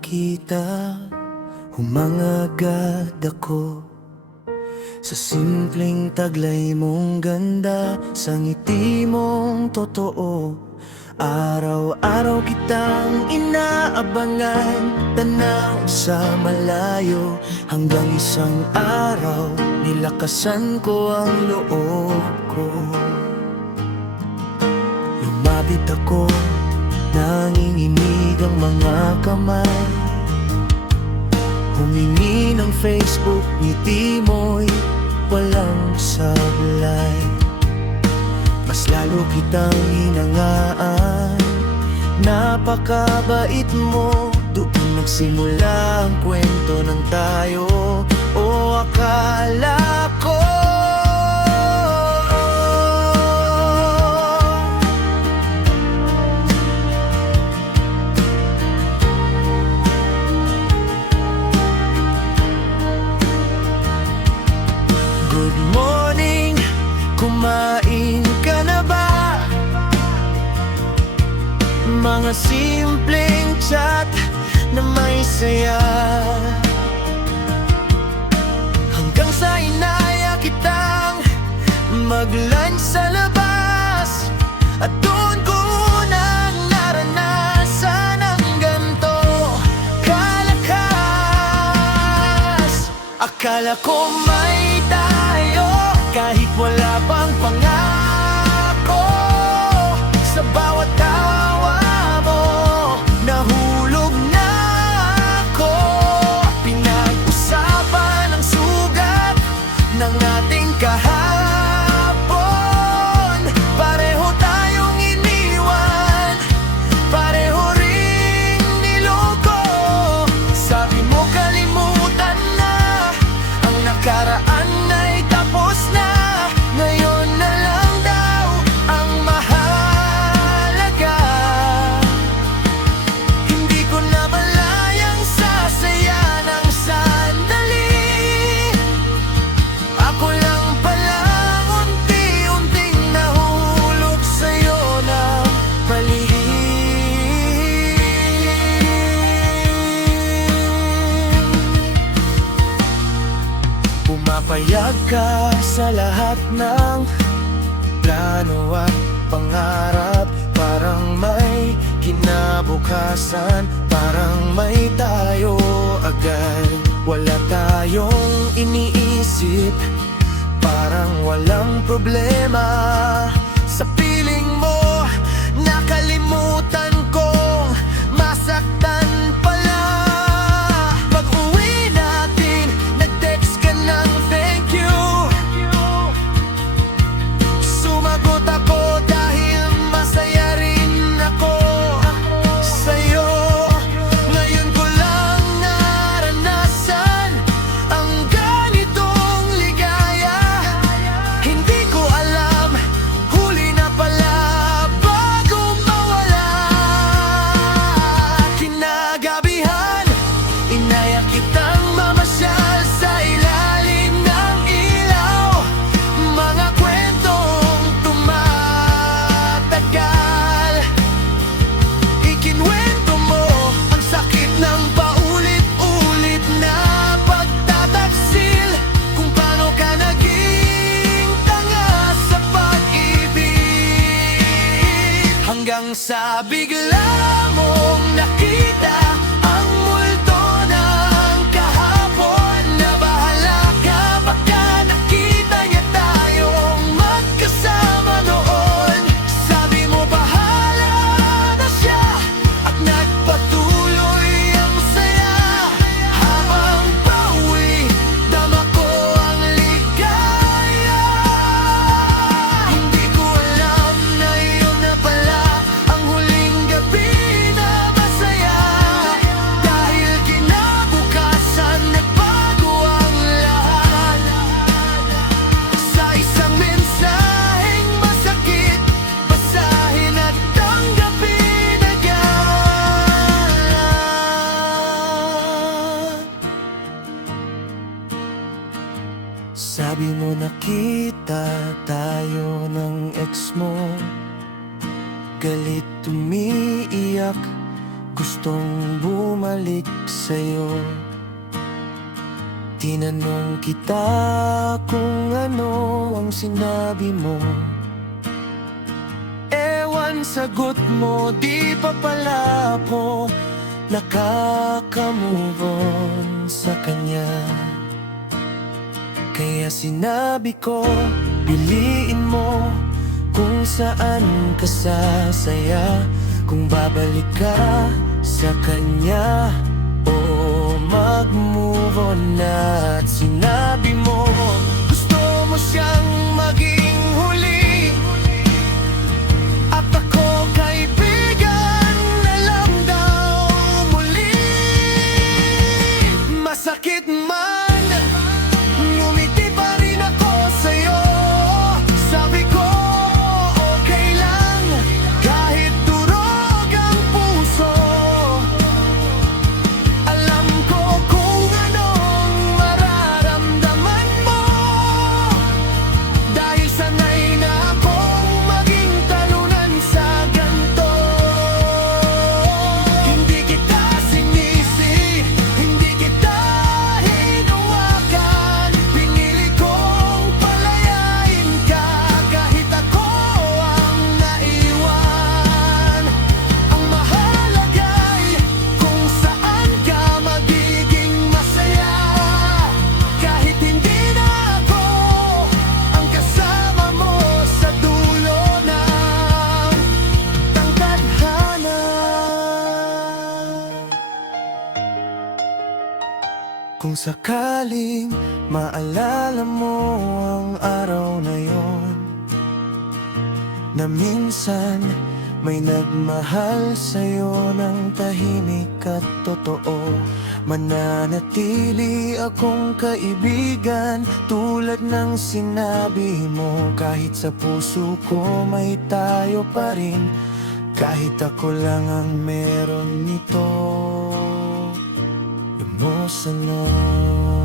makita, humangagad ako sa simpleng taglay mong ganda, sa ngiti mong totoo. Araw-araw kitang inaabangan, tanaw sa malayo, hanggang isang araw nilakasan ko ang loob ko. Lumapit ako, nanginginig ang mga kamay, humingi ng Facebook, ngiti mo'y walang sablay. Mas lalo kitang hinangaan, napakabait mo. Doon nagsimula ang kwento ng tayo, o akala ko. Good morning, kumain ka na ba? Mga simpleng chat na may saya, hanggang sa inaya kitang mag-lunch sa labas. At doon ko unang naranasan ang ganto kalakas. Akala ko may tayo kahit wala pang pangako. Sa bawat tawa mo, nahulog na ako. Pinag-usapan ang sugat ng ating kahapon. Pareho tayong iniwan, pareho ring niloko. Sabi mo kalimutan na ang nakaraan, ay tapos na. Ngayon na lang daw ang mahalaga. Hindi ko na malayang sasaya ng sandali. Ako lang palang unti-unting nahulog sa'yo ng mali. Pumapayag ka sa lahat ng plano at pangarap. Parang may kinabukasan, parang may tayo agad. Wala tayong iniisip, parang walang problema. Sa piling mo, nakalimutan kong masaktan pala. Pag-uwi natin, nag-text ka ng thank you. Sumagot ako dahil masaya rin ako sa'yo. Ngayon ko lang naranasan ang ganitong ligaya. Hindi ko alam, huli na pala bago mawala. Kinagabihan, inaya kitang mamasyal sa ilalim ng ilaw. Mga kwentong tumatagal, ikinwento mo ang sakit ng paulit-ulit na pagtataksil. Kung paano ka naging tanga sa pag-ibig, hanggang sa bigla mong nakita ang multo ng kahapon. Na bahala ka, baka nakita niya tayong magkasama noon. Sabi mo bahala na siya, at nagpatuloy ang saya. Habang pauwi, dama ko ang ligaya. Hindi ko alam na iyon na pala ang huling gabi na masaya. Dahil kinabukasan, nagbago ang lahat. Sa isang mensaheng masakit, basahin at tanggapin agad. Sabi mo nakita tayo ng ex mo, galit umiiyak, gustong bumalik sa'yo. Tinanong kita kung ano ang sinabi mo. Ewan, sagot mo, di pa pala ako nakaka-move on sa kanya. Kaya sinabi ko, piliin mo kung saan ka sasaya. Kung babalik ka sa kanya o mag-move on na. At sinabi mo, gusto mo siyang maging huli, at ako kaibigan na lang daw muli. Masakit man, ngumiti pa rin ako sa'yo. Sabi ko, okay lang, kahit durog ang puso. Alam ko kung anong mararamdaman mo, dahil sanay na akong maging talunan sa ganito. Hindi kita sinisi, hindi kita hinawakan. Pinili kong palayain ka kahit ako ang naiwan. Ang mahalaga'y kung saan ka magiging masaya, kahit hindi na ako ang kasama mo sa dulo ng tangkadhana. Kung sakaling maalala mo ang araw na yon, na minsan may nagmahal sa'yo ng tahimik at totoo, mananatili akong kaibigan tulad ng sinabi mo. Kahit sa puso ko may tayo pa rin, kahit ako lang ang meron nito. Emotional.